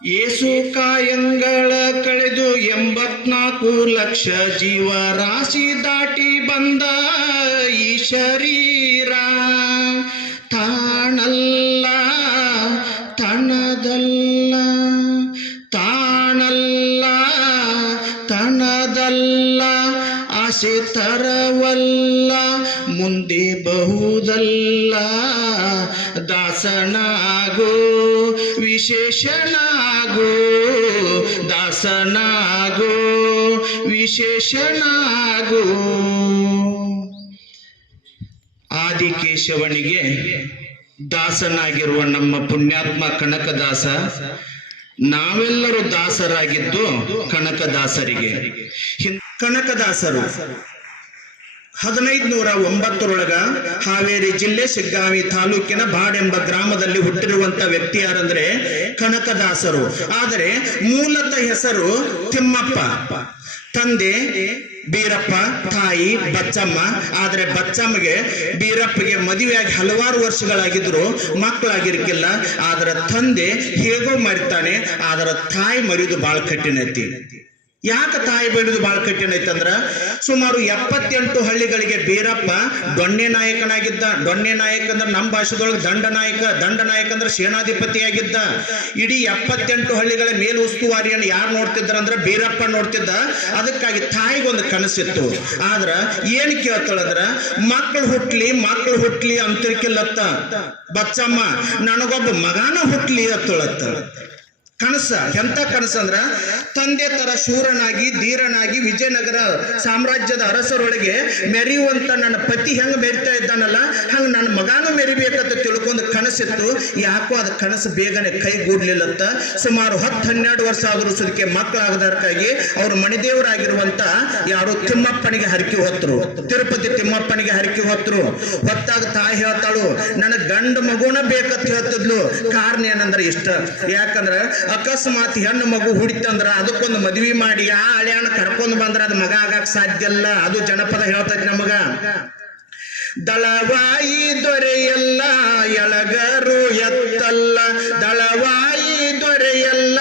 ಏಸು ಕಾಯಂಗಳ ಕಳೆದು 84 ಲಕ್ಷ ಜೀವರಾಶಿ ದಾಟಿ ಬಂದ ಈ ಶರೀರ ತಾಣಲ್ಲ ತಣದಲ್ಲ, ತಾಣಲ್ಲ ತಣದಲ್ಲ, ಆಸೆ ತರವಲ್ಲ ಮುಂದೆ ಬಹುದಲ್ಲ. ದಾಸನಾಗೋ ವಿಶೇಷನಾಗೋ, ದಾಸನಾಗೋ ವಿಶೇಷನಾಗೋ. ಆದಿಕೇಶವನಿಗೆ ದಾಸನಾಗಿರುವ ನಮ್ಮ ಪುಣ್ಯಾತ್ಮ ಕನಕದಾಸ, ನಾವೆಲ್ಲರೂ ದಾಸರಾಗಿದ್ದು ಕನಕದಾಸರಿಗೆ. ಕನಕದಾಸರು 1509 ಹಾವೇರಿ ಜಿಲ್ಲೆ ಶಿಗ್ಗಾವಿ ತಾಲೂಕಿನ ಬಾಡೆಂಬ ಗ್ರಾಮದಲ್ಲಿ ಹುಟ್ಟಿರುವಂತ ವ್ಯಕ್ತಿ ಯಾರಂದ್ರೆ ಕನಕದಾಸರು. ಆದರೆ ಮೂಲತಃ ಹೆಸರು ತಿಮ್ಮಪ್ಪ. ತಂದೆ ಬೀರಪ್ಪ, ತಾಯಿ ಬಚ್ಚಮ್ಮ. ಆದರೆ ಬಚ್ಚಮ್ಮಗೆ ಬೀರಪ್ಪಗೆ ಮದುವೆಯಾಗಿ ಹಲವಾರು ವರ್ಷಗಳಾಗಿದ್ರು, ಮಕ್ಕಳಾಗಿರ್ಕಿಲ್ಲ. ಆದ್ರೆ ತಂದೆ ಹೇಗೋ ಮರಿತಾನೆ, ಆದ್ರೆ ತಾಯಿ ಮರಿದು ಬಾಳ ಕಠಿಣೈತಿ. ಯಾಕೆ ತಾಯಿ ಬೆಳೆದು ಬಾಳ ಕಠಿಣ ಐತಂದ್ರ, ಸುಮಾರು 78 ಹಳ್ಳಿಗಳಿಗೆ ಬೀರಪ್ಪ ದೊಣ್ಣೆ ನಾಯಕನಾಗಿದ್ದ. ದೊಣ್ಣೆ ನಾಯಕ ಅಂದ್ರೆ ನಮ್ಮ ಭಾಷೆದೊಳಗೆ ದಂಡನಾಯಕ, ದಂಡನಾಯಕ ಅಂದ್ರೆ ಸೇನಾಧಿಪತಿಯಾಗಿದ್ದ. ಇಡೀ 78 ಹಳ್ಳಿಗಳ ಮೇಲ್ ಉಸ್ತುವಾರಿಯನ್ನು ಯಾರು ನೋಡ್ತಿದ್ರ ಅಂದ್ರೆ ಬೀರಪ್ಪ ನೋಡ್ತಿದ್ದ. ಅದಕ್ಕಾಗಿ ತಾಯಿಗೊಂದು ಕನಸಿತ್ತು. ಆದ್ರ ಏನ್ ಕೇಳ್ತಾಳಂದ್ರ, ಮಕ್ಕಳು ಹುಟ್ಲಿ ಅಂತಿರ್ಕಿಲ್ಲತ್ತ ಬಚ್ಚಮ್ಮ, ನನಗೊಬ್ಬ ಮಗನ ಹುಟ್ಲಿ ಅತ್ತಳತ್ತ. ಕನಸ ಎಂತ ಕನಸಂದ್ರ, ತಂದೆ ತರ ಶೂರನಾಗಿ ಧೀರನಾಗಿ ವಿಜಯನಗರ ಸಾಮ್ರಾಜ್ಯದ ಅರಸರೊಳಗೆ ಮೆರೆಯುವಂತ ನನ್ನ ಪತಿ ಹೆಂಗ್ ಮೆರಿತಾ ಇದ್ದಾನಲ್ಲ, ಹಂಗ ನನ್ನ ಮಗಾನು ಮೆರಿಬೇಕಂತ ತಿಳ್ಕೊಂಡು ಕನಸಿತ್ತು. ಯಾಕೋ ಅದ ಕನಸು ಬೇಗನೆ ಕೈಗೂಡ್ಲಿಲ್ಲತ್ತ. ಸುಮಾರು 10-12 ವರ್ಷ ಆದರೂ ಸುದಕ್ಕೆ ಮಕ್ಕಳಾಗದಕ್ಕಾಗಿ ಅವ್ರ ಮಣಿದೇವರಾಗಿರುವಂತ ಯಾರು ತಿಮ್ಮಪ್ಪನಿಗೆ ಹರಕೆ ಹೊತ್ತರು, ತಿರುಪತಿ ತಿಮ್ಮಪ್ಪನಿಗೆ ಹರಕೆ ಹೊತ್ತರು. ಹೊತ್ತಾಗ ತಾಯಿ ಹೇಳ್ತಾಳು, ನನ್ನ ಗಂಡು ಮಗುನ ಬೇಕಂತ ಹೇಳ್ತಿದ್ಲು. ಕಾರಣ ಏನಂದ್ರೆ ಇಷ್ಟ, ಯಾಕಂದ್ರ ಅಕಸ್ಮಾತ್ ಹೆಣ್ಣು ಮಗು ಹುಡಿತಂದ್ರ ಅದಕ್ಕೊಂದು ಮದ್ವಿ ಮಾಡಿ ಆ ಹಳ್ಯಾಣ ಕರ್ಕೊಂಡು ಬಂದ್ರ ಅದು ಮಗ ಆಗಕ್ ಸಾಧ್ಯ ಇಲ್ಲ. ಅದು ಜನಪದ ಹೇಳ್ತೈತಿ ನಮಗ. ದಳವಾಯಿ ದೊರೆಯಲ್ಲ ಎಳಗರು ಎತ್ತಲ್ಲ, ದಳವಾಯಿ ದೊರೆಯಲ್ಲ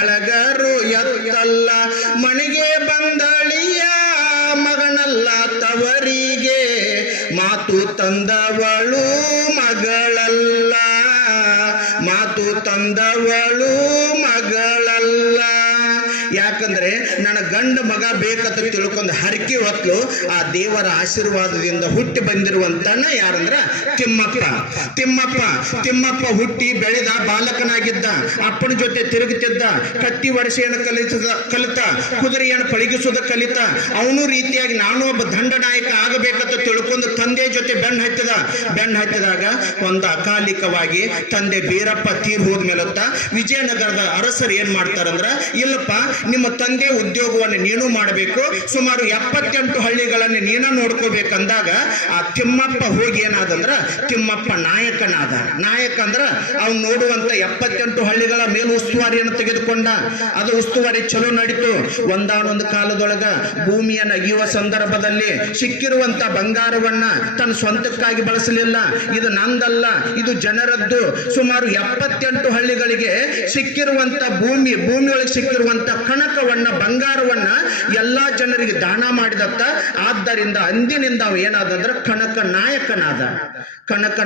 ಎಳಗರು ಎತ್ತಲ್ಲ, ಮನೆಗೆ ಬಂದಳಿಯ ಮಗನಲ್ಲ ತವರಿಗೆ, ಮಾತು ತಂದವಳು ಮಗಳಲ್ಲ, ಮಾತು ತಂದವಳು ಮಗಳಲ್ಲ. ಯಾಕಂದ್ರೆ ನನ್ನ ಗಂಡ ಮಗ ಬೇಕಂತ ತಿಳ್ಕೊಂಡು ಹರಕೆ ಹೊತ್ತು ಆ ದೇವರ ಆಶೀರ್ವಾದದಿಂದ ಹುಟ್ಟಿ ಬಂದಿರುವಂತನ ಯಾರಂದ್ರ ತಿಮ್ಮಪ್ಪ. ತಿಮ್ಮಪ್ಪ ಹುಟ್ಟಿ ಬೆಳೆದ ಬಾಲಕನಾಗಿದ್ದ. ಅಪ್ಪನ ಜೊತೆ ತಿರುಗುತ್ತಿದ್ದ. ಕತ್ತಿ ವರ್ಷೆಯನ್ನು ಕಲಿತ, ಕುದುರೆಯನ್ನು ಪಳಗಿಸುವುದ ಕಲಿತ. ಅವನು ರೀತಿಯಾಗಿ ನಾನು ಒಬ್ಬ ದಂಡನಾಯಕ ಆಗಬೇಕಂತ ತಿಳ್ಕೊಂಡು ತಂದೆ ಜೊತೆ ಬೆನ್ನು ಹತ್ತಿದಾಗ ಒಂದು ಅಕಾಲಿಕವಾಗಿ ತಂದೆ ಬೀರಪ್ಪ ತೀರ್ ಹೋದ್ಮೇಲತ್ತ ವಿಜಯನಗರದ ಅರಸರು ಏನ್ ಮಾಡ್ತಾರಂದ್ರ, ಇಲ್ಲಪ್ಪ ನಿಮ್ಮ ತಂದೆ ಉದ್ಯೋಗವನ್ನು ನೀನು ಮಾಡಬೇಕು, ಸುಮಾರು 78 ಹಳ್ಳಿಗಳನ್ನು ನೀನ ನೋಡ್ಕೋಬೇಕಂದಾಗ ಆ ತಿಮ್ಮಪ್ಪ ಹೋಗಿ ಏನಾದಂದ್ರ ತಿಮ್ಮಪ್ಪ ನಾಯಕ ಅಂದ್ರ ಅವ್ನು ನೋಡುವಂತ 78 ಹಳ್ಳಿಗಳ ಮೇಲು ಉಸ್ತುವಾರಿಯನ್ನು ತೆಗೆದುಕೊಂಡ. ಅದು ಉಸ್ತುವಾರಿ ಚಲೋ ನಡೀತು. ಒಂದಾನೊಂದು ಕಾಲದೊಳಗ ಭೂಮಿಯನ್ನು ಅಗಿಯುವ ಸಂದರ್ಭದಲ್ಲಿ ಸಿಕ್ಕಿರುವಂತ ಬಂಗಾರವನ್ನ ತನ್ನ ಸ್ವಂತಕ್ಕಾಗಿ ಬಳಸಲಿಲ್ಲ. ಇದು ನಂದಲ್ಲ, ಇದು ಜನರದ್ದು. ಸುಮಾರು 78 ಹಳ್ಳಿಗಳಿಗೆ ಸಿಕ್ಕಿರುವಂತ ಭೂಮಿಯೊಳಗೆ ಸಿಕ್ಕಿರುವಂತ ಕಣಕವನ್ನ, ಬಂಗಾರವನ್ನ ಎಲ್ಲಾ ಜನರಿಗೆ ದಾನ ಮಾಡಿದತ್ತ. ಆದ್ದರಿಂದ ಅಂದಿನಿಂದ ಅವ ಏನಾದಂದ್ರ ಕನಕ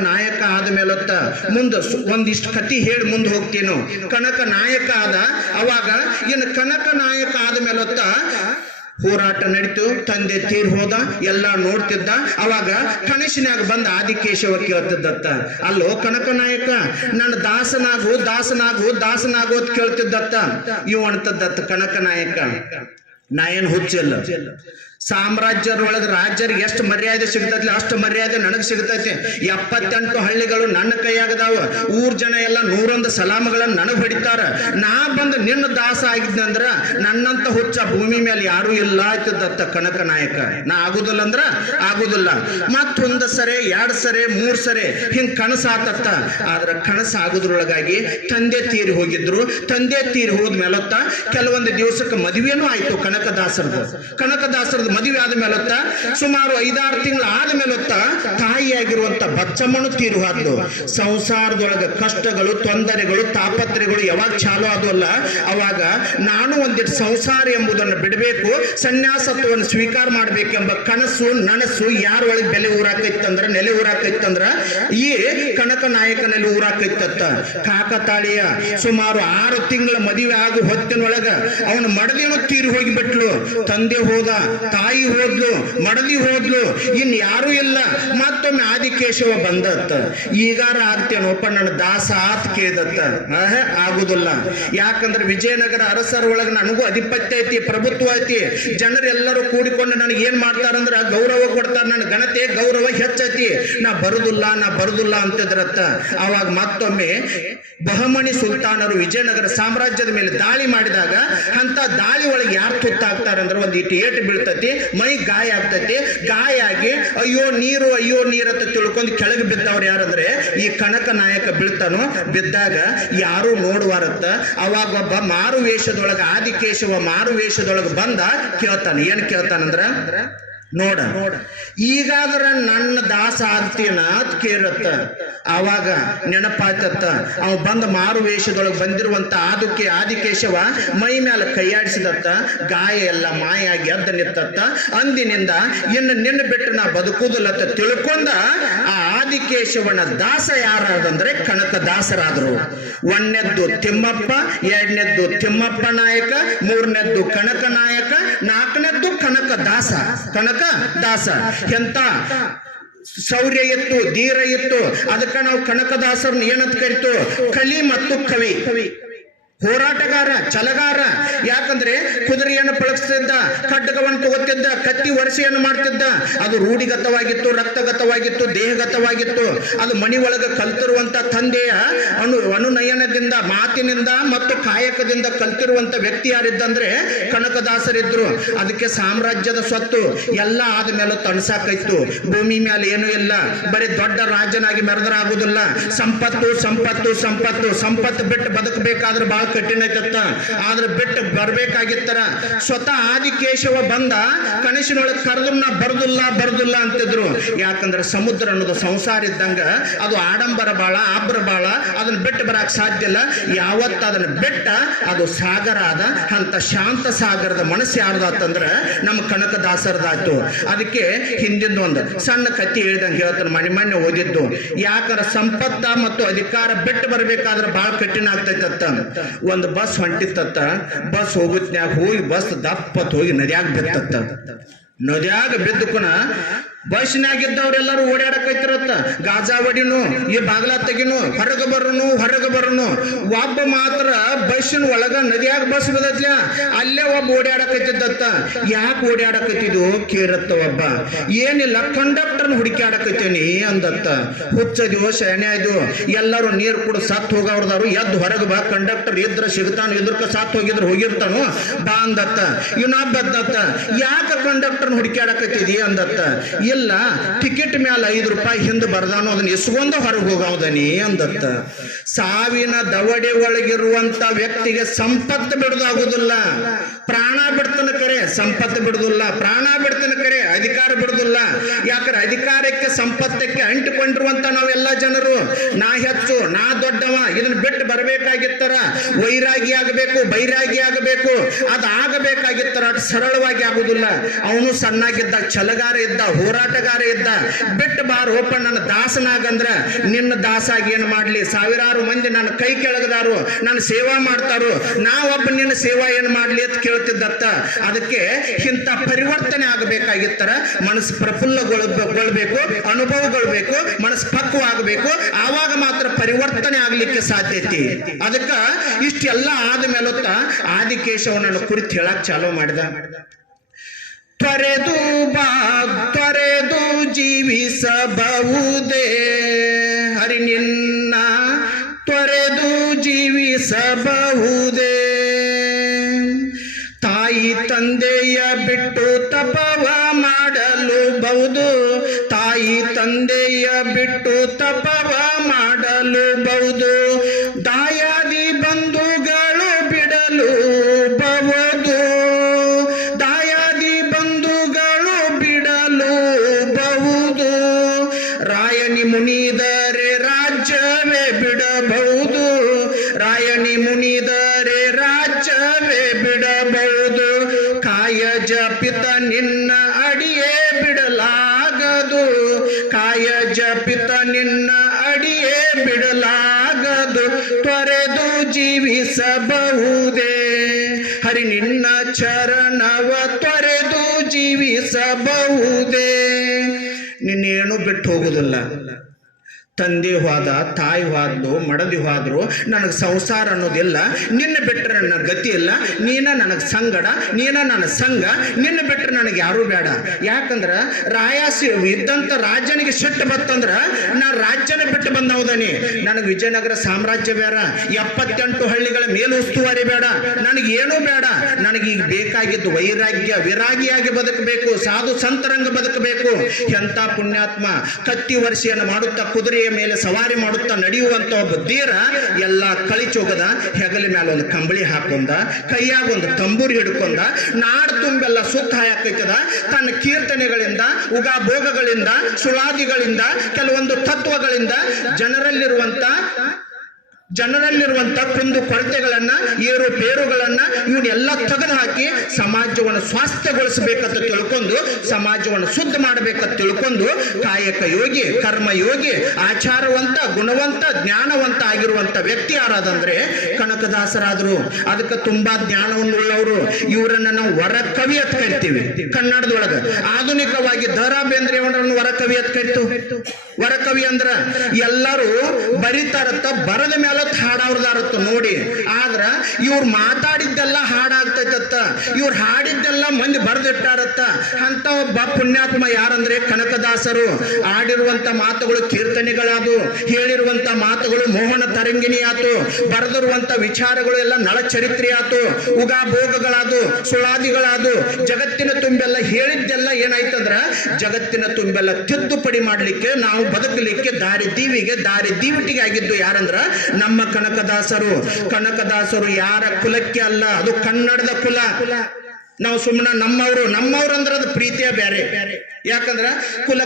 ನಾಯಕ ಆದ ಮೇಲತ್ತ ಮುಂದೆ ಒಂದಿಷ್ಟು ಕತಿ ಹೇಳಿ ಮುಂದೆ ಹೋಗ್ತೀನೋ. ಕನಕ ನಾಯಕ ಆದ. ಅವಾಗ ಇನ್ನು ಕನಕ ನಾಯಕ ಆದ ಮೇಲತ್ತ ಹೋರಾಟ ನಡೀತು. ತಂದೆ ತೀರ್ ಹೋದ, ಎಲ್ಲ ನೋಡ್ತಿದ್ದ. ಅವಾಗ ಕನಸಿನಾಗ ಬಂದ ಆದಿಕೇಶವ ಕೇಳ್ತಿದ್ದತ್ತ, ಅಲ್ಲೋ ಕನಕ ನಾಯಕ, ನನ್ನ ದಾಸನಾಗು ಅಂತ ಕೇಳ್ತಿದ್ದತ್ತ. ಇವ್ ಅಂತದ್ದತ್ತ ಕನಕ ನಾಯಕ, ನಾ ಏನ್ ಹುಚ್ಚಿಲ್ಲ. ಸಾಮ್ರಾಜ್ಯದೊಳಗೆ ರಾಜ್ಯರಿಗೆ ಎಷ್ಟು ಮರ್ಯಾದೆ ಸಿಗ್ತೈತಿ ಅಷ್ಟು ಮರ್ಯಾದೆ ನನಗೆ ಸಿಗ್ತೈತಿ. 78 ಹಳ್ಳಿಗಳು ನನ್ನ ಕೈಯಾಗದಾವ. ಊರ್ ಜನ ಎಲ್ಲ 101 ಸಲಾಮಗಳನ್ನು ನನಗೆ ಹೊಡಿತಾರ. ನಾ ಬಂದು ನಿನ್ನ ದಾಸ ಆಗಿದ್ನಂದ್ರ ನನ್ನಂತ ಹುಚ್ಚ ಭೂಮಿ ಮೇಲೆ ಯಾರು ಇಲ್ಲ ಆಯ್ತದತ್ತ ಕನಕ ನಾಯಕ. ನಾ ಆಗುದಿಲ್ಲ ಅಂದ್ರ ಆಗುದಿಲ್ಲ. ಮತ್ತೊಂದು ಸರಿ 2 ಸರಿ 3 ಸರಿ ಹಿಂಗ್ ಕನಸಾತತ್ತ. ಆದ್ರ ಕನಸಾಗುದ್ರೊಳಗಾಗಿ ತಂದೆ ತೀರಿ ಹೋಗಿದ್ರು. ತಂದೆ ತೀರಿ ಹೋದ್ಮೇಲತ್ತ ಕೆಲವೊಂದು ದಿವಸಕ್ಕೆ ಮದುವೆನೂ ಆಯ್ತು ಕನಕದಾಸರದ ಮದುವೆ ಆದ ಮೇಲೊತ್ತ ಸುಮಾರು 5-6 ತಿಂಗಳು ಆದ ಮೇಲೊತ್ತ ತಾಯಿಯಾಗಿರುವಂತ ಬಚ್ಚಮ್ಮನು ತೀರು ಹಾದ್ಲು. ಸಂಸಾರದೊಳಗ ಕಷ್ಟಗಳು, ತೊಂದರೆಗಳು, ತಾಪತ್ರೆಗಳು ಯಾವಾಗ ಚಾಲು ಆದವಲ್ಲ ಅವಾಗ ನಾನು ಒಂದಿಟ್ಟು ಸಂಸಾರ ಎಂಬುದನ್ನು ಬಿಡಬೇಕು, ಸನ್ಯಾಸತ್ವವನ್ನು ಸ್ವೀಕಾರ ಮಾಡಬೇಕೆಂಬ ಕನಸು ನನಸು ಯಾರೊಳಗೆ ಬೆಲೆ ಊರಾಕೈತಂದ್ರ, ನೆಲೆ ಊರಾಕೈತಂದ್ರ ಈ ಕನಕ ನಾಯಕನಲ್ಲಿ ಊರಾಕೈತತ್ತ. ಕಾಕತಾಳಿಯ ಸುಮಾರು 6 ತಿಂಗಳ ಮದುವೆ ಆಗಿ ಹೊತ್ತಿನೊಳಗ ಅವನ ಮಡದಿಯನ್ನು ತೀರಿ ಹೋಗಿಬಿಟ್ಲು. ತಂದೆ ಹೋದ, ತಾಯಿ ಹೋದ್ಲು, ಮಡದಿ ಹೋದ್ಲು, ಇನ್ ಯಾರು ಇಲ್ಲ. ಮತ್ತೊಮ್ಮೆ ಆದಿಕೇಶವ ಬಂದತ್ತ. ಈಗಾರ ಆಗ್ತೇನೋಪ್ಪ ನನ್ನ ದಾಸ ಆತ್ ಕೇದತ್ತ. ಆಗುದಿಲ್ಲ. ಯಾಕಂದ್ರೆ ವಿಜಯನಗರ ಅರಸರ ಒಳಗೆ ನನಗೂ ಅಧಿಪತ್ಯ ಐತಿ, ಪ್ರಭುತ್ವ ಐತಿ. ಜನರೆಲ್ಲರೂ ಕೂಡಿಕೊಂಡು ನನಗೆ ಏನ್ ಮಾಡ್ತಾರಂದ್ರ ಗೌರವ ಕೊಡ್ತಾರ, ನನ್ನ ಘನತೆ ಗೌರವ ಹೆಚ್ಚೈತಿ. ನಾ ಬರುದಿಲ್ಲ ಅಂತಿದ್ರತ್ತ. ಅವಾಗ ಮತ್ತೊಮ್ಮೆ ಬಹಮನಿ ಸುಲ್ತಾನರು ವಿಜಯನಗರ ಸಾಮ್ರಾಜ್ಯದ ಮೇಲೆ ದಾಳಿ ಮಾಡಿದಾಗ ಅಂತ ದಾಳಿ ಒಳಗೆ ಯಾರು ತುತ್ತಾಗ್ತಾರಂದ್ರೆ ಒಂದಿಟ್ಟು ಏಟು ಬೀಳ್ತತಿ, ಮೈ ಗಾಯ ಆಗ್ತತಿ. ಗಾಯ ಆಗಿ ಅಯ್ಯೋ ನೀರು ಅಂತ ತಿಳ್ಕೊಂಡು ಕೆಳಗೆ ಬಿದ್ದವ್ರು ಯಾರಂದ್ರೆ ಈ ಕನಕ ನಾಯಕ ಬೀಳ್ತಾನೋ. ಬಿದ್ದಾಗ ಯಾರು ನೋಡುವಾರತ್ತ. ಅವಾಗ ಒಬ್ಬ ಮಾರು ವೇಷದೊಳಗ ಆದಿಕೇಶವ ಮಾರು ವೇಷದೊಳಗೆ ಬಂದ ಕೇಳ್ತಾನೆ. ಏನ್ ಕೇಳ್ತಾನಂದ್ರ, ನೋಡ ಈಗಾದ್ರ ನನ್ನ ದಾಸ ಆಗ್ತೀನ ಅಂತ ಕೇಳತ್ತ. ಆವಾಗ ನೆನಪಾತತ್ತ ಅವ ಬಂದ ಮಾರು ವೇಷದೊಳಗೆ ಬಂದಿರುವಂತ ಆದಿಕೇಶವ ಮೈ ಮೇಲೆ ಕೈಯಾಡಿಸಿದತ್ತ. ಗಾಯ ಎಲ್ಲ ಮಾಯಾಗಿ ಎದ್ದ ನಿತ್ತತ್ತ. ಅಂದಿನಿಂದ ಇನ್ನು ನಿನ್ನ ಬಿಟ್ಟು ನಾ ಬದುಕುದಿಲ್ಲತ್ತ ತಿಳ್ಕೊಂಡ ಆ ಆದಿಕೇಶವನ ದಾಸ ಯಾರಾದಂದ್ರೆ ಕನಕ ದಾಸರಾದ್ರು. 1ನೇದ್ದು ತಿಮ್ಮಪ್ಪ, 2ನೇದ್ದು ತಿಮ್ಮಪ್ಪ ನಾಯಕ, 3ನೇದ್ದು ಕನಕ ನಾಯಕ, 4ನೇದ್ದು ಕನಕ ದಾಸ. ಕನಕ ದಾಸ ಎಂತ ಶೌರ್ಯ ಇತ್ತು, ಧೀರ ಇತ್ತು. ಅದಕ್ಕ ನಾವು ಕನಕದಾಸರನ್ನ ಏನಂತ ಕರಿತು? ಕಲಿ ಮತ್ತು ಕವಿ, ಹೋರಾಟಗಾರ, ಛಲಗಾರ. ಯಾಕಂದ್ರೆ ಕುದುರೆಯನ್ನು ಪಳಗಿಸ್ತಿದ್ದ, ಖಡ್ಗವನ್ನು ತಗೋತಿದ್ದ, ಕತ್ತಿ ವರ್ಷೆಯನ್ನು ಮಾಡ್ತಿದ್ದ. ಅದು ರೂಢಿಗತವಾಗಿತ್ತು, ರಕ್ತಗತವಾಗಿತ್ತು, ದೇಹಗತವಾಗಿತ್ತು. ಅದು ಮನಿ ಒಳಗೆ ಕಲ್ತಿರುವಂತ ತಂದೆಯ ಅನುನಯನದಿಂದ, ಮಾತಿನಿಂದ ಮತ್ತು ಕಾಯಕದಿಂದ ಕಲ್ತಿರುವಂತ ವ್ಯಕ್ತಿ ಯಾರಿದ್ದಂದ್ರೆ ಕನಕದಾಸರಿದ್ರು. ಅದಕ್ಕೆ ಸಾಮ್ರಾಜ್ಯದ ಸ್ವತ್ತು ಎಲ್ಲ ಆದ್ಮೇಲೆ ತಣಸಾಕೈತು. ಭೂಮಿ ಮೇಲೆ ಏನೂ ಇಲ್ಲ, ಬರೀ ದೊಡ್ಡ ರಾಜನಾಗಿ ಮೆರೆದರಾಗುದಿಲ್ಲ. ಸಂಪತ್ತು ಬಿಟ್ಟು ಬದುಕಬೇಕಾದ್ರೆ ಬಹಳ ಕಠಿಣ ಐತತ್ತ. ಆದ್ರೆ ಬಿಟ್ಟು ಬರ್ಬೇಕಾಗಿತ್ತರ. ಸ್ವತಃ ಆದಿಕೇಶವ ಬಂದ ಕನಸಿನೊಳಗೆ ಕರೆದ್ರು ನಾ ಬರುದಿಲ್ಲ ಅಂತಿದ್ರು. ಯಾಕಂದ್ರೆ ಸಮುದ್ರ ಅನ್ನೋದು ಸಂಸಾರ ಇದ್ದಂಗ ಅದು ಆಡಂಬರ ಬಾಳ, ಆಬ್ರ ಬಾಳ. ಅದನ್ನ ಬಿಟ್ಟು ಬರಕ್ ಸಾಧ್ಯ ಇಲ್ಲ. ಯಾವತ್ತ ಅದನ್ನ ಬಿಟ್ಟ ಅದು ಸಾಗರ ಆದ. ಅಂತ ಶಾಂತ ಸಾಗರದ ಮನಸ್ಸು ಯಾರ್ದಾತಂದ್ರ ನಮ್ಮ ಕನಕದಾಸರದಾಯ್ತು. ಅದಕ್ಕೆ ಹಿಂದಿಂದ ಒಂದು ಸಣ್ಣ ಕತ್ತಿ ಹೇಳಿದಂಗೆ ಹೇಳ್ತಾನೆ, ಮನೆ ಓದಿದ್ದು. ಯಾಕಂದ್ರೆ ಸಂಪತ್ತ ಮತ್ತು ಅಧಿಕಾರ ಬಿಟ್ಟು ಬರ್ಬೇಕಾದ್ರೆ ಬಹಳ ಕಠಿಣ ಆಗ್ತೈತತ್ತ. ಒಂದು ಬಸ್ ಹೊಂಟಿತ್ತತ್ತ. ಬಸ್ ಹೋಗುತ್ನ್ಯಾಗ ಹೋಗಿ ಬಸ್ ದಪ್ಪತ್ ಹೋಗಿ ನದಿಯಾಗ ಬಿತ್ತತ್ತ. ನದಿಯಾಗ ಬಿದ್ದಕುನ ಬಸ್ನಾಗಿದ್ದವ್ರೆಲ್ಲರೂ ಓಡಾಡಕೈತಿರತ್ತ. ಗಾಜಾ ಹೊಡಿನು, ಈ ಬಾಗ್ಲ ತೆಗಿನು, ಹೊರಗೆ ಬರೋನು. ಒಬ್ಬ ಮಾತ್ರ ಬಸ್ಸಿನ ಒಳಗ ನದಿಯಾಗ ಬಸ್ ಬಿದ್ದತ್ಲ. ಅಲ್ಲೇ ಒಬ್ಬ ಓಡಾಡಕೈತಿದ್ದತ್ತ. ಯಾಕೆ ಓಡಾಡಕೈತಿದ್ದು ಕೇರತ್ತ ಒಬ್ಬ. ಏನಿಲ್ಲ, ಕಂಡಕ್ಟರ್ನ ಹುಡುಕಾಡಕೈತೇನಿ ಅಂದತ್ತ. ಹುಚ್ಚದಿವೋ ಶೆಣೆ ಇದು, ಎಲ್ಲರೂ ನೀರು ಕೂಡ ಸತ್ತು ಹೋಗವ್ರದಾರು. ಎದ್ದು ಹೊರಗೆ ಬಾ, ಕಂಡಕ್ಟರ್ ಇದ್ರ ಸಿಗ್ತಾನು, ಇದ್ರಕ ಸತ್ತು ಹೋಗಿದ್ರು ಹೋಗಿರ್ತಾನು ಬಾ ಅಂದತ್ತ. ಇನ್ನೊಬ್ಬ ಬದ್ದತ್ತ, ಯಾಕೆ ಕಂಡಕ್ಟರ್ನ ಹುಡುಕಾಡಕೈತಿದಿ ಅಂದತ್ತ. ಇಲ್ಲ, ಟಿಕೆಟ್ ಮೇಲೆ 5 ರೂಪಾಯಿ ಹಿಂದೆ ಬರ್ದಾನು, ಅದನ್ನ ಇಸ್ಕೊಂಡು ಹೊರಗೆ ಹೋಗವದನಿ ಅಂದತ್ತ. ಸಾವಿನ ದವಡೆ ಒಳಗಿರುವಂತ ವ್ಯಕ್ತಿಗೆ ಸಂಪತ್ತು ಬಿಡುದಾಗುದಿಲ್ಲ. ಪ್ರಾಣ ಬಿಡ್ತಾನ ಕರೆ, ಸಂಪತ್ತು ಬಿಡುದಿಲ್ಲ. ಪ್ರಾಣ ಬಿಡ್ತಾನ ಕರೆ, ಅಧಿಕಾರ ಬಿಡುದಿಲ್ಲ. ಯಾಕಂದ್ರೆ ಅಧಿಕಾರಕ್ಕೆ ಸಂಪತ್ತಕ್ಕೆ ಅಂಟಿಕೊಂಡಿರುವಂತ ನಾವೆಲ್ಲ ಜನರು ನಾ ಹೆಚ್ಚು, ನಾ ದೊಡ್ಡವ, ಇದನ್ನ ಬಿಟ್ಟು ಬರಬೇಕಾಗಿತ್ತರ. ವೈರಾಗಿ ಆಗಬೇಕು, ಬೈರಾಗಿ ಆಗಬೇಕು. ಅದಾಗಬೇಕಾಗಿತ್ತರ. ಅಷ್ಟು ಸರಳವಾಗಿ ಆಗುದಿಲ್ಲ. ಅವನು ಸಣ್ಣಾಗಿದ್ದ, ಛಲಗಾರ ಇದ್ದ, ಹೋರಾಟಗಾರ ಇದ್ದ. ಬಿಟ್ಟು ಬಾರು ಹೋಪ ನನ್ನ ದಾಸನಾಗಂದ್ರ ನಿನ್ನ ದಾಸಾಗಿ ಏನ್ ಮಾಡ್ಲಿ? ಸಾವಿರಾರು ಮಂದಿ ನನ್ನ ಕೈ ಕೆಳಗದಾರು, ನನ್ನ ಸೇವಾ ಮಾಡ್ತಾರು. ನಾವೊಬ್ಬ ನಿನ್ನ ಸೇವಾ ಏನ್ ಮಾಡ್ಲಿ ಅಂತ ಕೇಳ್ತಿದ್ದತ್ತ. ಅದಕ್ಕೆ ಇಂಥ ಪರಿವರ್ತನೆ ಆಗಬೇಕಾಗಿತ್ತರ. ಮನಸ್ಸು ಪ್ರಫುಲ್ಲಗೊಳ್ಬೇಕು, ಅನುಭವಗೊಳ್ಬೇಕು, ಮನಸ್ಸು ಪಕ್ವ ಆಗಬೇಕು. ಆವಾಗ ಮಾತ್ರ ಪರಿವರ್ತನೆ ಆಗ್ಲಿಕ್ಕೆ ಸಾಧ್ಯತೆ. ಅದಕ್ಕ ಇಷ್ಟೆಲ್ಲ ಆದ ಮೇಲೊತ್ತ ಆದಿಕೇಶವನನ್ನು ಕುರಿತು ಹೇಳಕ್ ಚಾಲೂ ಮಾಡಿದ. ತ್ವರೆದು ಜೀವಿಸಬಹುದೇ ಹರಿ ನಿನ್ನ, ತ್ವರೆದು ಜೀವಿಸಬಹುದೇ. ತಾಯಿ ತಂದೆಯ ಬಿಟ್ಟು ತಪವ ಮಾಡಲು ಬಹುದು, ತಾಯಿ ತಂದೆಯ ಬಿಟ್ಟು ತಪವ ಮಾಡಲು ಬಹುದು. ದಾಯಾದಿ ಬಂಧುಗಳು ಬಿಡಲು ಬಹುದು, ದಾಯಾದಿ ಬಂಧುಗಳು ರಾಯಣಿ ಮುನಿದರೆ ರಾಜ್ಯವೇ ಬಿಡಬಹುದು, ಕಾಯ ಜಪಿತ ನಿನ್ನ ಅಡಿಯೇ ಬಿಡಲಾಗದು, ಕಾಯ ಜಪಿತ ನಿನ್ನ ಅಡಿಯೇ ಬಿಡಲಾಗದು, ತೊರೆದು ಜೀವಿಸಬಹುದೇ ಹರಿ ನಿನ್ನ ಚರಣವ ತೊರೆದು ಜೀವಿಸಬಹುದೇ. ನಿನ್ನೇನು ಬಿಟ್ಟು ಹೋಗುದಿಲ್ಲ. ತಂದೆ ಹೋದ, ತಾಯಿ ಹೋದ್ಲು, ಮಡದಿ ಹೋದ್ರು, ನನಗೆ ಸಂಸಾರ ಅನ್ನೋದಿಲ್ಲ, ನಿನ್ನ ಬಿಟ್ಟರೆ ನನ್ನ ಗತಿ ಇಲ್ಲ, ನೀನ ನನಗೆ ಸಂಗಡ, ನೀನ ನನ್ನ ಸಂಘ, ನಿನ್ನ ಬಿಟ್ಟರೆ ನನಗೆ ಯಾರೂ ಬೇಡ. ಯಾಕಂದ್ರೆ ರಾಯಾಸಿ ಇದ್ದಂಥ ರಾಜ್ಯನಿಗೆ ಸಿಟ್ಟು ಬತ್ತಂದ್ರೆ ನಾ ರಾಜ್ಯನ ಬಿಟ್ಟು ಬಂದವದನಿ. ನನಗೆ ವಿಜಯನಗರ ಸಾಮ್ರಾಜ್ಯ ಬೇಡ, 78 ಹಳ್ಳಿಗಳ ಮೇಲು ಉಸ್ತುವಾರಿ ಬೇಡ, ನನಗೇನೂ ಬೇಡ. ನನಗೀಗ ಬೇಕಾಗಿದ್ದು ವೈರಾಗ್ಯ, ವಿರಾಗಿಯಾಗಿ ಬದುಕಬೇಕು, ಸಾಧು ಸಂತರಂಗ ಬದುಕಬೇಕು. ಎಂಥ ಪುಣ್ಯಾತ್ಮ ಕತ್ತಿ ವರ್ಷಿಯನ್ನು ಮಾಡುತ್ತಾ ಕುದುರೆಯ ಮೇಲೆ ಸವಾರಿ ಮಾಡುತ್ತಾ ನಡೆಯುವಂತ ಒಬ್ಬ ಧೀರ ಎಲ್ಲ ಕಳಿಚೋಗದ, ಹೆಗಲ ಮೇಲೆ ಒಂದು ಕಂಬಳಿ ಹಾಕೊಂಡ, ಕೈಯಾಗ ಒಂದು ತಂಬೂರಿ ಹಿಡ್ಕೊಂಡ, ನಾಡು ತುಂಬೆಲ್ಲ ಸುತ್ತ ಹಾಕೈತದ. ತನ್ನ ಕೀರ್ತನೆಗಳಿಂದ, ಉಗಾ ಭೋಗಗಳಿಂದ, ಸುಳಾದಿಗಳಿಂದ, ಕೆಲವೊಂದು ತತ್ವಗಳಿಂದ ಜನರಲ್ಲಿರುವಂತ ಕುಂದು ಕೊರತೆಗಳನ್ನ, ಏರುಪೇರುಗಳನ್ನ ಇವನ್ನೆಲ್ಲ ತೆಗೆದು ಹಾಕಿ ಸಮಾಜವನ್ನು ಸ್ವಾಸ್ಥ್ಯಗೊಳಿಸಬೇಕಂತ ತಿಳ್ಕೊಂಡು, ಸಮಾಜವನ್ನು ಶುದ್ಧ ಮಾಡಬೇಕಂತ ತಿಳ್ಕೊಂಡು, ಕಾಯಕ ಯೋಗಿ, ಕರ್ಮಯೋಗಿ, ಆಚಾರವಂತ, ಗುಣವಂತ, ಜ್ಞಾನವಂತ ಆಗಿರುವಂತ ವ್ಯಕ್ತಿ ಯಾರಾದಂದ್ರೆ ಕನಕದಾಸರಾದ್ರು. ಅದಕ್ಕೆ ತುಂಬಾ ಜ್ಞಾನವನ್ನು ಉಳ್ಳವರು. ಇವರನ್ನ ನಾವು ವರಕವಿ ಅಂತ ಕರಿತೀವಿ ಕನ್ನಡದೊಳಗ. ಆಧುನಿಕವಾಗಿ ದ.ರಾ. ಬೇಂದ್ರೆಯವರನ್ನು ವರಕವಿ ಅಂತ ಕರಿತು. ವರಕವಿ ಅಂದ್ರ ಎಲ್ಲರೂ ಬರಿತಾರತ್ತ, ಬರದ ಮೇಲೆ ಹಾಡವ್ರದಾರತ್ತ ನೋಡಿ. ಆದ್ರ ಇವ್ರು ಮಾತಾಡಿದ್ದೆಲ್ಲ ಹಾಡಾಗ್ತೈತತ್ತ, ಇವ್ರು ಹಾಡಿದ್ದೆಲ್ಲ ಮಂದಿ ಬರೆದಿಟ್ಟಾರತ್ತ. ಅಂತ ಒಬ್ಬ ಪುಣ್ಯಾತ್ಮ ಯಾರಂದ್ರೆ ಕನಕದಾಸರು. ಆಡಿರುವಂತ ಮಾತುಗಳು ಕೀರ್ತನೆಗಳಾದು, ಹೇಳಿರುವಂತ ಮಾತುಗಳು ಮೋಹನ ತರಂಗಿಣಿ ಆತು, ಬರೆದಿರುವಂತ ವಿಚಾರಗಳು ಎಲ್ಲ ನಳಚರಿತ್ರೆ ಆತು, ಉಗಾ ಭೋಗಗಳಾದು, ಸುಳಾದಿಗಳಾದು, ಜಗತ್ತಿನ ತುಂಬೆಲ್ಲ ಹೇಳಿದ್ದೆಲ್ಲ ಏನಾಯ್ತಂದ್ರ ಜಗತ್ತಿನ ತುಂಬೆಲ್ಲ ತಿದ್ದುಪಡಿ ಮಾಡ್ಲಿಕ್ಕೆ, ನಾವು ಬದುಕಲಿಕ್ಕೆ ದಾರಿ ದೀವಿಟಿಗೆ ಆಗಿದ್ದು ಯಾರಂದ್ರ ನಮ್ಮ ಕನಕದಾಸರು. ಕನಕದಾಸರು ಯಾರ ಕುಲಕ್ಕೆ ಅಲ್ಲ, ಅದು ಕನ್ನಡದ ಕುಲ. ನಾವು ಸುಮ್ಮನೆ ನಮ್ಮವ್ರು ಅಂದ್ರೆ ಅದು ಪ್ರೀತಿಯ ಬೇರೆ. ಯಾಕಂದ್ರ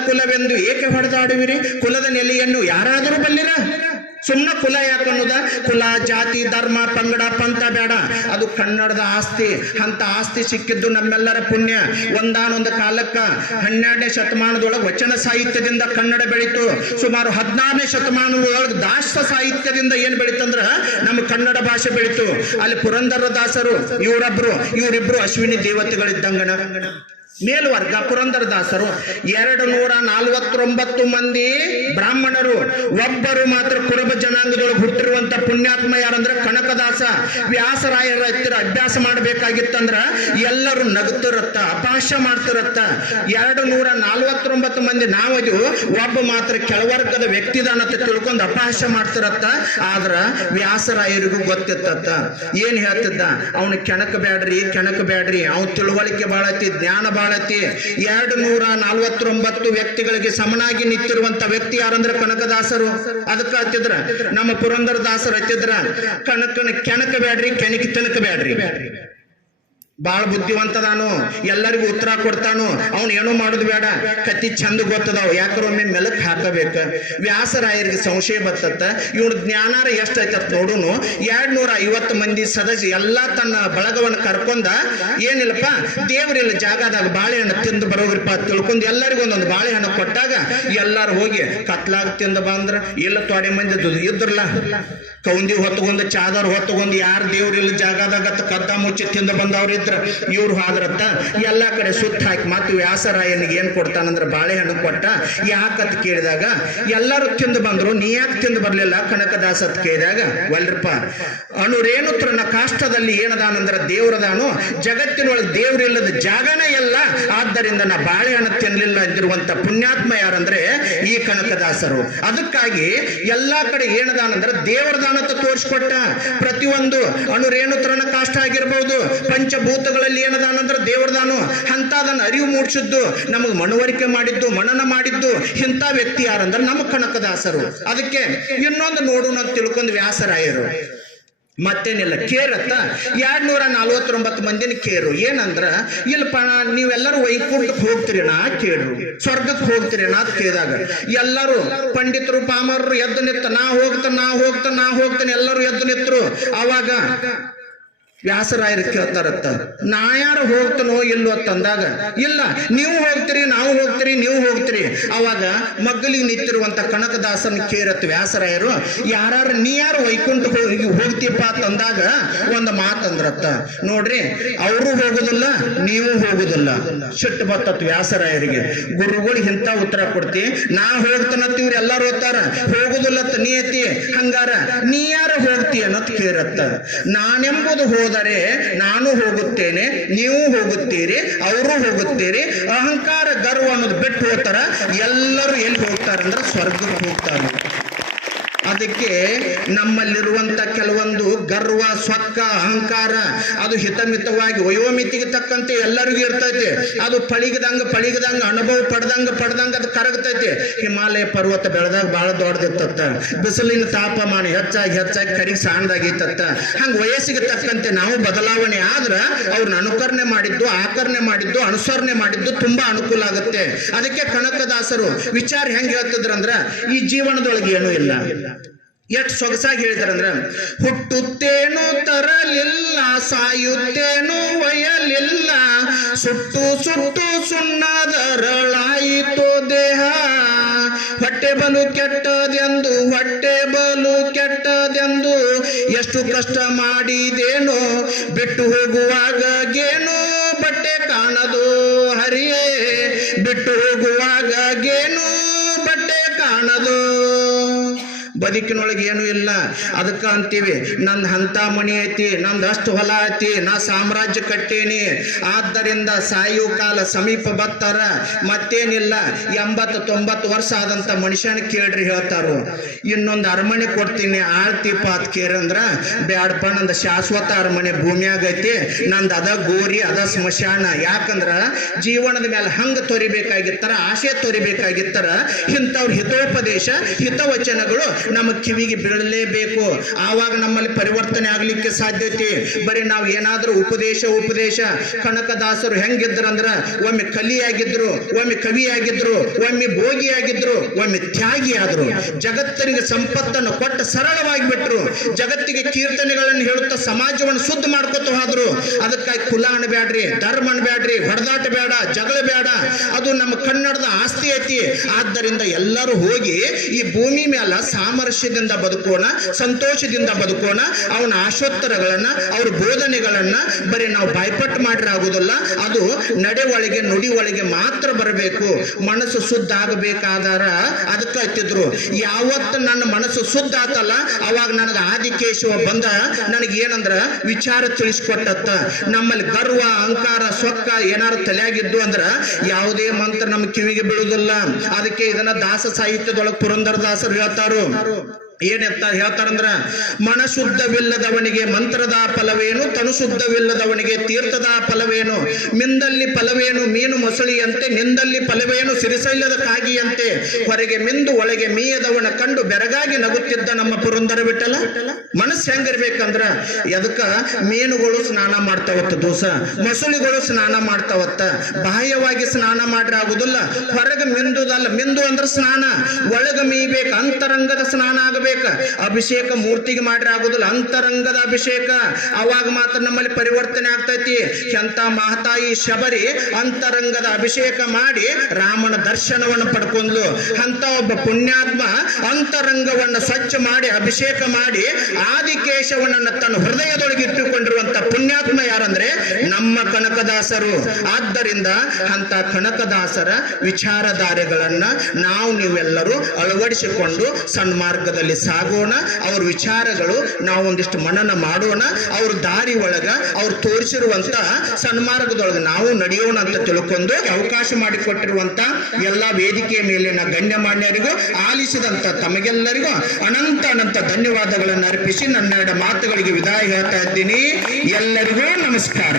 ಕುಲವೆಂದು ಏಕೆ ಹೊಡೆದಾಡುವಿರಿ, ಕುಲದ ನೆಲೆಯನ್ನು ಯಾರಾದರೂ ಬಲ್ಲಿರ? ಸುಮ್ಮನೆ ಕುಲ ಯಾಕನ್ನೋದ? ಕುಲ, ಜಾತಿ, ಧರ್ಮ, ಪಂಗಡ, ಪಂಥ ಬೇಡ. ಅದು ಕನ್ನಡದ ಆಸ್ತಿ. ಅಂತ ಆಸ್ತಿ ಸಿಕ್ಕಿದ್ದು ನಮ್ಮೆಲ್ಲರ ಪುಣ್ಯ. ಒಂದಾನೊಂದು ಕಾಲಕ್ಕ 12ನೇ ಶತಮಾನದೊಳಗೆ ವಚನ ಸಾಹಿತ್ಯದಿಂದ ಕನ್ನಡ ಬೆಳೀತು. ಸುಮಾರು 16ನೇ ಶತಮಾನದೊಳಗೆ ದಾಸ ಸಾಹಿತ್ಯದಿಂದ ಏನ್ ಬೆಳೀತಂದ್ರ ನಮ್ಮ ಕನ್ನಡ ಭಾಷೆ ಬೆಳೀತು. ಅಲ್ಲಿ ಪುರಂದರದಾಸರು ಇವರಿಬ್ರು ಅಶ್ವಿನಿ ದೇವತೆಗಳಿದ್ದಂಗಣ. ಮೇಲ್ವರ್ಗ ಪುರಂದರದಾಸರು. 249 ಮಂದಿ ಬ್ರಾಹ್ಮಣರು, ಒಬ್ಬರು ಮಾತ್ರ ಕುರುಬ ಜನಾಂಗದೊಳಗೆ ಹುಟ್ಟಿರುವಂತ ಪುಣ್ಯಾತ್ಮ ಯಾರಂದ್ರೆ ಕನಕದಾಸ. ವ್ಯಾಸರಾಯರ ಹತ್ತಿರ ಅಭ್ಯಾಸ ಮಾಡಬೇಕಾಗಿತ್ತಂದ್ರ ಎಲ್ಲರೂ ನಗುತ್ತಿರತ್ತ, ಅಪಹಾಸ್ಯ ಮಾಡ್ತಿರತ್ತ. 249 ಮಂದಿ ನಾವದು, ಒಬ್ಬ ಮಾತ್ರ ಕೆಳವರ್ಗದ ವ್ಯಕ್ತಿದಾನಂತ ತಿಳ್ಕೊಂಡು ಅಪಹಾಸ್ಯ ಮಾಡ್ತಿರತ್ತ. ಆದ್ರ ವ್ಯಾಸರಾಯರಿಗೂ ಗೊತ್ತಿತ್ತ, ಏನ್ ಹೇಳ್ತಿದ್ದ, ಅವನು ಕೆಣಕ ಬ್ಯಾಡ್ರಿ, ಅವನು ತಿಳುವಳಿಕೆ ಬಾಳತಿ, ಜ್ಞಾನ ಬಾಳತಿ. 249 ವ್ಯಕ್ತಿಗಳಿಗೆ ಸಮನಾಗಿ ನಿಂತಿರುವಂತ ವ್ಯಕ್ತಿ ಯಾರಂದ್ರೆ ಕನಕದಾಸರು. ಅದಕ್ಕೆ ಹತ್ತಿದ್ರ ನಮ್ಮ ಪುರಂದರದಾಸರು ಹತ್ತಿದ್ರ, ಕೆಣಕ ಬ್ಯಾಡ್ರಿ, ಕೆಣಕಿ ತಿನಕ ಬ್ಯಾಡ್ರಿ. ಬಾಳ ಬುದ್ಧಿವಂತದಾನು, ಎಲ್ಲರಿಗೂ ಉತ್ತರ ಕೊಡ್ತಾನು. ಅವನು ಏನೋ ಮಾಡೋದು ಬೇಡ, ಕತ್ತಿ ಚಂದ ಗೊತ್ತದಾವ್, ಯಾಕಂದ್ರೆ ಒಮ್ಮೆ ಮೆಲಕ್ ಹಾಕಬೇಕ. ವ್ಯಾಸರಾಯರಿಗೆ ಸಂಶಯ ಬರ್ತತ್ತ, ಇವನು ಜ್ಞಾನಾರ ಎಷ್ಟೈತತ್ ನೋಡುನು. 250 ಮಂದಿ ಸದಸ್ಯ ಎಲ್ಲಾ ತನ್ನ ಬಳಗವನ್ನು ಕರ್ಕೊಂಡ, ಏನಿಲ್ಲಪ್ಪ ದೇವರಿಲ್ಲ ಜಾಗದಾಗ ಬಾಳೆಹಣ್ಣು ತಿಂದು ಬರೋಗ್ರಿಪ್ಪ ತಿಳ್ಕೊಂಡು ಎಲ್ಲರಿಗೂ ಒಂದೊಂದು ಬಾಳೆಹಣ್ಣು ಕೊಟ್ಟಾಗ ಎಲ್ಲಾರು ಹೋಗಿ ಕತ್ಲಾಗ ತಿಂದ ಬಂದ್ರ, ಇಲ್ಲ ತೊಡೆ ಮಂದಿ ಇದ್ರಲ್ಲ ಕೌಂದಿ ಹೊತ್ತಗೊಂದು, ಚಾದರ್ ಹೊತ್ತಗೊಂದು, ಯಾರು ದೇವ್ರಿಲ್ಲ ಜಾಗದಾಗ ಕದ್ದ ಮುಚ್ಚಿ ತಿಂದ ಬಂದವ್ರ ಇವ್ರು ಹಾದ್ರತ್ತ ಎಲ್ಲಾ ಕಡೆ ಸುತ್ತ ಹಾಕಿ ಮತ್ತೆ ವ್ಯಾಸರಾಯನಿಗೆ ಏನ್ ಕೊಡ್ತಾನಂದ್ರ ಬಾಳೆಹಣ್ಣು ಕೊಟ್ಟ. ಯಾಕತ್ ಕೇಳಿದಾಗ ಎಲ್ಲರೂ ತಿಂದು ಬಂದ್ರು, ನೀ ಯಾಕೆ ತಿಂದು ಬರ್ಲಿಲ್ಲ ಕನಕದಾಸತ್ ಕೇಳಿದಾಗ, ವಲ್ರಪ್ಪ ಅಣುರೇಣುತ್ರನ ಕಾಷ್ಟದಲ್ಲಿ ಏನದಾನಂದ್ರ ದೇವ್ರದಾನು, ಜಗತ್ತಿನೊಳಗೆ ದೇವ್ರಿಲ್ಲದ ಜಾಗನೇ ಇಲ್ಲ, ಆದ್ದರಿಂದ ನಾ ಬಾಳೆಹಣ್ಣು ತಿನ್ಲಿಲ್ಲ ಅಂದಿರುವಂತ ಪುಣ್ಯಾತ್ಮ ಯಾರಂದ್ರೆ ಈ ಕನಕದಾಸರು. ಅದಕ್ಕಾಗಿ ಎಲ್ಲಾ ಕಡೆ ಏನದಾನಂದ್ರ ದೇವರದಾನಂತ ತೋರಿಸ್ಕೊಟ್ಟ. ಪ್ರತಿಯೊಂದು ಅಣುರೇಣುತ್ರನ ಕಾಷ್ಟ ಆಗಿರ್ಬಹುದು, ಪಂಚಭೂತಗಳಲ್ಲಿ ಏನದಾನಂದ್ರ ದೇವರದಾನು ಅಂತದನ್ನ ಅರಿವು ಮೂಡಿಸಿದ್ದು, ನಮಗೆ ಮನವರಿಕೆ ಮಾಡಿದ್ದು, ಮನನ ಮಾಡಿದ್ದು ಇಂಥ ವ್ಯಕ್ತಿ ಯಾರಂದ್ರೆ ನಮ್ಮ ಕನಕದಾಸರು. ಅದಕ್ಕೆ ಇನ್ನೊಂದು ನೋಡೋಣ ಅಂತ ತಿಳ್ಕೊಂಡು ವ್ಯಾಸರಾಯರು ಮತ್ತೇನಿಲ್ಲ. ಕೇರತ್ತ 249 ಮಂದಿನ ಕೇರು. ಏನಂದ್ರ ಇಲ್ಲಪ್ಪ ನೀವೆಲ್ಲರೂ ವೈಕುಂಠಕ್ಕೆ ಹೋಗ್ತೀರಿ ನಾ ಕೇಳ್ರು, ಸ್ವರ್ಗಕ್ಕೆ ಹೋಗ್ತೀರಿ ನಾ ಕೇಳಿದಾಗ ಎಲ್ಲರೂ ಪಂಡಿತರು ಪಾಮರರು ಎದ್ದು ನಿತ್ತ ನಾ ಹೋಗ್ತೇನೆ ಎಲ್ಲರೂ ಎದ್ದು ನಿತ್ತರು. ಅವಾಗ ವ್ಯಾಸರಾಯರು ಕೇಳ್ತಾರತ್ತ, ನಾ ಯಾರು ಹೋಗ್ತನೋ ಇಲ್ಲೋ ಅಂತಂದಾಗ, ಇಲ್ಲ ನೀವು ಹೋಗ್ತೀರಿ ನಾವು ಹೋಗ್ತೀರಿ ನೀವು ಹೋಗ್ತೀರಿ. ಅವಾಗ ಮಗ್ಗಲಿಗೆ ನಿಂತಿರುವಂತ ಕನಕದಾಸನ ಕೇರತ್ ವ್ಯಾಸರಾಯರು, ನೀ ಯಾರು ವೈಕುಂಠ ಹೋಗ್ತೀಪ್ಪ ಅಂತಂದಾಗ ಒಂದು ಮಾತಂದ್ರತ್ತ, ನೋಡ್ರಿ ಅವರು ಹೋಗುದಿಲ್ಲ ನೀವು ಹೋಗುದಿಲ್ಲ. ಸಿಟ್ಟು ಬತ್ತತ್ ವ್ಯಾಸರಾಯರಿಗೆ. ಗುರುಗಳು ಇಂಥ ಉತ್ತರ ಕೊಡ್ತಿ, ನಾ ಹೋಗ್ತಾನತ್ ಇವ್ರು ಎಲ್ಲಾರು ಹೋಗ್ತಾರ, ಹೋಗುದಿಲ್ಲತ್ತ ನೀ ಐತಿ, ಹಂಗಾರ ನೀ ಯಾರು ಹೋಗ್ತಿ ಅನ್ನತ್ ಕೇರತ್ತ. ನಾನೆಂಬುದು ಹೋದರೆ ನಾನು ಹೋಗುತ್ತೇನೆ, ನೀವು ಹೋಗುತ್ತೀರಿ, ಅವರು ಹೋಗುತ್ತೀರಿ. ಅಹಂಕಾರ ಗರ್ವ ಅನ್ನೋದು ಬಿಟ್ಟು ಹೋಗ್ತಾರ. ಎಲ್ಲರೂ ಎಲ್ಲಿ ಹೋಗ್ತಾರಂದ್ರೆ ಸ್ವರ್ಗಕ್ಕೆ ಹೋಗ್ತಾರೆ. ಅದಕ್ಕೆ ನಮ್ಮಲ್ಲಿರುವಂತ ಕೆಲವೊಂದು ಗರ್ವ ಸ್ವಕ್ಕ ಅಹಂಕಾರ ಅದು ಹಿತಮಿತವಾಗಿ ವಯೋಮಿತಿಗೆ ತಕ್ಕಂತೆ ಎಲ್ಲರಿಗೂ ಇರ್ತೈತೆ. ಅದು ಪಳಿಗದಂಗ ಅನುಭವ ಪಡೆದಂಗ ಅದು ಕರಗ್ತೈತೆ. ಹಿಮಾಲಯ ಪರ್ವತ ಬೆಳೆದಾಗ ಬಹಳ ದೊಡ್ಡದಿತ್ತ, ಬಿಸಿಲಿನ ತಾಪಮಾನ ಹೆಚ್ಚಾಗಿ ಕಡಿಗೆ ಸಣ್ಣದಾಗಿತ್ತ. ಹಂಗ ವಯಸ್ಸಿಗೆ ತಕ್ಕಂತೆ ನಾವು ಬದಲಾವಣೆ ಆದ್ರ ಅವ್ರನ್ನ ಅನುಕರಣೆ ಮಾಡಿದ್ದು ಆಕರಣೆ ಮಾಡಿದ್ದು ಅನುಸರಣೆ ಮಾಡಿದ್ದು ತುಂಬಾ ಅನುಕೂಲ ಆಗುತ್ತೆ. ಅದಕ್ಕೆ ಕನಕದಾಸರು ವಿಚಾರ ಹೆಂಗ್ ಹೇಳ್ತಿದ್ರಂದ್ರ, ಈ ಜೀವನದೊಳಗೆ ಏನೂ ಇಲ್ಲ, ಎಷ್ಟು ಸೊಗಸಾಗಿ ಹೇಳ್ತಾರಂದ್ರ, ಹುಟ್ಟುತ್ತೇನು ತರಲಿಲ್ಲ, ಸಾಯುತ್ತೇನು ಒಯ್ಯಲಿಲ್ಲ, ಸುಟ್ಟು ಸುಣ್ಣದರಳಾಯಿತು ದೇಹ, ಹೊಟ್ಟೆ ಬಲು ಕೆಟ್ಟದೆಂದು ಎಷ್ಟು ಕಷ್ಟ ಮಾಡಿದೇನೋ, ಬಿಟ್ಟು ಹೋಗುವಾಗ ಗೇನು ಬಟ್ಟೆ ಕಾಣದು ಹರಿಯೇ, ಬಿಟ್ಟು ಹೋಗುವಾಗ ಗೇನು ಬಟ್ಟೆ ಕಾಣದು. ಬದುಕಿನೊಳಗೆ ಏನು ಇಲ್ಲ. ಅದಕ್ಕೆ ಅಂತೀವಿ, ನಂದು ಅಂತ ಮಣಿ ಐತಿ, ನಂದು ಅಷ್ಟು ಹೊಲ ಐತಿ, ನಾ ಸಾಮ್ರಾಜ್ಯ ಕಟ್ಟೇನಿ. ಆದ್ದರಿಂದ ಸಾಯು ಕಾಲ ಸಮೀಪ ಬರ್ತಾರ. ಮತ್ತೇನಿಲ್ಲ, 80-90 ವರ್ಷ ಆದಂತ ಮನುಷ್ಯನ ಕೇಳ್ರಿ ಹೇಳ್ತಾರು, ಇನ್ನೊಂದು ಅರಮನೆ ಕೊಡ್ತೀನಿ ಆಳ್ತಿಪ್ಪ ಅತ್ ಕೇರಂದ್ರ, ಬ್ಯಾಡಪ್ಪ ನಂದು ಶಾಶ್ವತ ಅರಮನೆ ಭೂಮಿಯಾಗ ಐತಿ, ನಂದು ಅದ ಗೋರಿ ಅದ ಸ್ಮಶಾನ. ಯಾಕಂದ್ರ ಜೀವನದ ಮೇಲೆ ಹಂಗ ತೊರಿಬೇಕಾಗಿತ್ತಾರ, ಆಶೆ ತೊರಿಬೇಕಾಗಿತ್ತಾರ. ಇಂಥವ್ರ ಹಿತೋಪದೇಶ ಹಿತವಚನಗಳು ನಮ್ಮ ಕಿವಿಗೆ ಬೀಳಲೇಬೇಕು. ಆವಾಗ ನಮ್ಮಲ್ಲಿ ಪರಿವರ್ತನೆ ಆಗ್ಲಿಕ್ಕೆ ಸಾಧ್ಯತೆ. ಬರೀ ನಾವು ಏನಾದ್ರೂ ಉಪದೇಶ ಕನಕದಾಸರು ಹೆಂಗಿದ್ರಂದ್ರ, ಒಮ್ಮೆ ಕಲಿಯಾಗಿದ್ರು, ಒಮ್ಮೆ ಕವಿಯಾಗಿದ್ರು, ಒಮ್ಮೆ ಭೋಗಿಯಾಗಿದ್ರು, ಒಮ್ಮೆ ತ್ಯಾಗಿಯಾದ್ರು. ಜಗತ್ತರಿಗೆ ಸಂಪತ್ತನ್ನು ಕೊಟ್ಟ ಸರಳವಾಗಿ ಬಿಟ್ರು. ಜಗತ್ತಿಗೆ ಕೀರ್ತನೆಗಳನ್ನು ಹೇಳುತ್ತಾ ಸಮಾಜವನ್ನು ಶುದ್ಧ ಮಾಡ್ಕೊತ ಹೋದ್ರು. ಅದಕ್ಕಾಗಿ ಕುಲ ಅನ್ಬ್ಯಾಡ್ರಿ, ಧರ್ಮ ಅನ್ಬ್ಯಾಡ್ರಿ, ಹೊಡೆದಾಟ ಬೇಡ, ಜಗಳ ಬೇಡ, ಅದು ನಮ್ಮ ಕನ್ನಡದ ಆಸ್ತಿ ಐತಿ. ಆದ್ದರಿಂದ ಎಲ್ಲರೂ ಹೋಗಿ ಈ ಭೂಮಿ ಮೇಲೆ ಸಾಮರಸ್ಯದಿಂದ ಬದುಕೋಣ, ಸಂತೋಷದಿಂದ ಬದುಕೋಣ. ಅವನ ಆಶೋತ್ತರಗಳನ್ನ ಅವ್ರ ಬೋಧನೆಗಳನ್ನ ಬರೀ ನಾವು ಬಾಯ್ಪಟ್ಟು ಮಾಡ್ರೆ ಆಗುದಿಲ್ಲ. ಅದು ನಡೆ ಒಳಗೆ ನುಡಿ ಒಳಗೆ ಮಾತ್ರ ಬರಬೇಕು. ಮನಸ್ಸು ಶುದ್ಧ ಆಗಬೇಕಾದಾರ ಅದಕ್ಕೆ ಹತ್ತಿದ್ರು. ಯಾವತ್ತು ನನ್ನ ಮನಸ್ಸು ಶುದ್ಧ ಆತಲ್ಲ, ಅವಾಗ ನನಗೆ ಆದಿಕೇಶವ ಬಂದ ನನಗೆ ಏನಂದ್ರ ವಿಚಾರ ತಿಳಿಸ್ಕೊಟ್ಟತ್ತ. ನಮ್ಮಲ್ಲಿ ಗರ್ವ ಅಹಂಕಾರ ಸ್ವಕ್ಕ ಏನಾರು ತಲೆಯಾಗಿದ್ದು ಅಂದ್ರ ಯಾವುದೇ ಮಂತ್ರ ನಮ್ಮ ಕಿವಿಗೆ ಬೀಳುವುದಿಲ್ಲ. ಅದಕ್ಕೆ ಇದನ್ನ ದಾಸ ಸಾಹಿತ್ಯದೊಳಗೆ ಪುರಂದರದಾಸರು ಹೇಳ್ತಾರು. ಏನಂತ ಹೇಳ್ತಾರಂದ್ರ, ಮನ ಶುದ್ಧವಿಲ್ಲದವನಿಗೆ ಮಂತ್ರದ ಫಲವೇನು, ತನು ಶುದ್ಧವಿಲ್ಲದವನಿಗೆ ತೀರ್ಥದ ಫಲವೇನು, ಮಿಂದಲ್ಲಿ ಫಲವೇನು ಮೀನು ಮೊಸಳಿಯಂತೆ, ನಿಂದಲ್ಲಿ ಫಲವೇನು ಸಿರಿಸೈಲದ ಕಾಗಿಯಂತೆ, ಹೊರಗೆ ಮಿಂದು ಒಳಗೆ ಮೀಯದವನ ಕಂಡು ಬೆರಗಾಗಿ ನಗುತ್ತಿದ್ದ ನಮ್ಮ ಪುರಂದರ ವಿಠಲ. ಮನಸ್ಸು ಹೆಂಗಿರ್ಬೇಕಂದ್ರ, ಎದಕ್ಕ ಮೀನುಗಳು ಸ್ನಾನ ಮಾಡ್ತಾವತ್ತ ದೋಸ, ಮೊಸಳಿಗಳು ಸ್ನಾನ ಮಾಡ್ತಾವತ್ತ, ಬಾಹ್ಯವಾಗಿ ಸ್ನಾನ ಮಾಡ್ರೆ ಆಗುದಿಲ್ಲ. ಹೊರಗೆ ಮಿಂದುದಲ್ಲ, ಮಿಂದು ಅಂದ್ರೆ ಸ್ನಾನ, ಒಳಗ ಮೀಬೇಕು, ಅಂತರಂಗದ ಸ್ನಾನ ಆಗಬೇಕು. ಅಭಿಷೇಕ ಮೂರ್ತಿಗೆ ಮಾಡ್ರೆ ಆಗುದಿಲ್ಲ, ಅಂತರಂಗದ ಅಭಿಷೇಕ. ಅವಾಗ ಮಾತ್ರ ನಮ್ಮಲ್ಲಿ ಪರಿವರ್ತನೆ ಆಗ್ತೈತಿ. ಎಂತ ಮಹತಾಯಿ ಶಬರಿ ಅಂತರಂಗದ ಅಭಿಷೇಕ ಮಾಡಿ ರಾಮನ ದರ್ಶನವನ್ನು ಪಡ್ಕೊಂಡ್ಲು. ಅಂತ ಒಬ್ಬ ಪುಣ್ಯಾತ್ಮ ಅಂತರಂಗವನ್ನು ಸ್ವಚ್ಛ ಮಾಡಿ ಅಭಿಷೇಕ ಮಾಡಿ ಆದಿಕೇಶವನನ್ನ ತನ್ನ ಹೃದಯದೊಳಗೆ ಇಟ್ಟುಕೊಂಡಿರುವಂತ ಪುಣ್ಯಾತ್ಮ ಯಾರಂದ್ರೆ ನಮ್ಮ ಕನಕದಾಸರು. ಆದ್ದರಿಂದ ಅಂತ ಕನಕದಾಸರ ವಿಚಾರಧಾರೆಗಳನ್ನ ನಾವು ನೀವೆಲ್ಲರೂ ಅಳವಡಿಸಿಕೊಂಡು ಸನ್ಮಾರ್ಗದಲ್ಲಿ ಸಾಗೋಣ. ಅವ್ರ ವಿಚಾರಗಳು ನಾವು ಒಂದಿಷ್ಟು ಮನನ ಮಾಡೋಣ. ಅವ್ರ ದಾರಿ ಒಳಗ ಅವ್ರು ತೋರಿಸಿರುವಂತ ಸನ್ಮಾರ್ಗದೊಳಗೆ ನಾವು ನಡೆಯೋಣ ಅಂತ ತಿಳ್ಕೊಂಡು ಅವಕಾಶ ಮಾಡಿಕೊಟ್ಟಿರುವಂತ ಎಲ್ಲಾ ವೇದಿಕೆಯ ಮೇಲಿನ ಗಣ್ಯಮಾನ್ಯರಿಗೂ ಆಲಿಸಿದಂತ ತಮಗೆಲ್ಲರಿಗೂ ಅನಂತ ಧನ್ಯವಾದಗಳನ್ನು ಅರ್ಪಿಸಿ ನನ್ನ ಮಾತುಗಳಿಗೆ ವಿದಾಯ ಹೇಳ್ತಾ ಇದ್ದೀನಿ. ಎಲ್ಲರಿಗೂ ನಮಸ್ಕಾರ.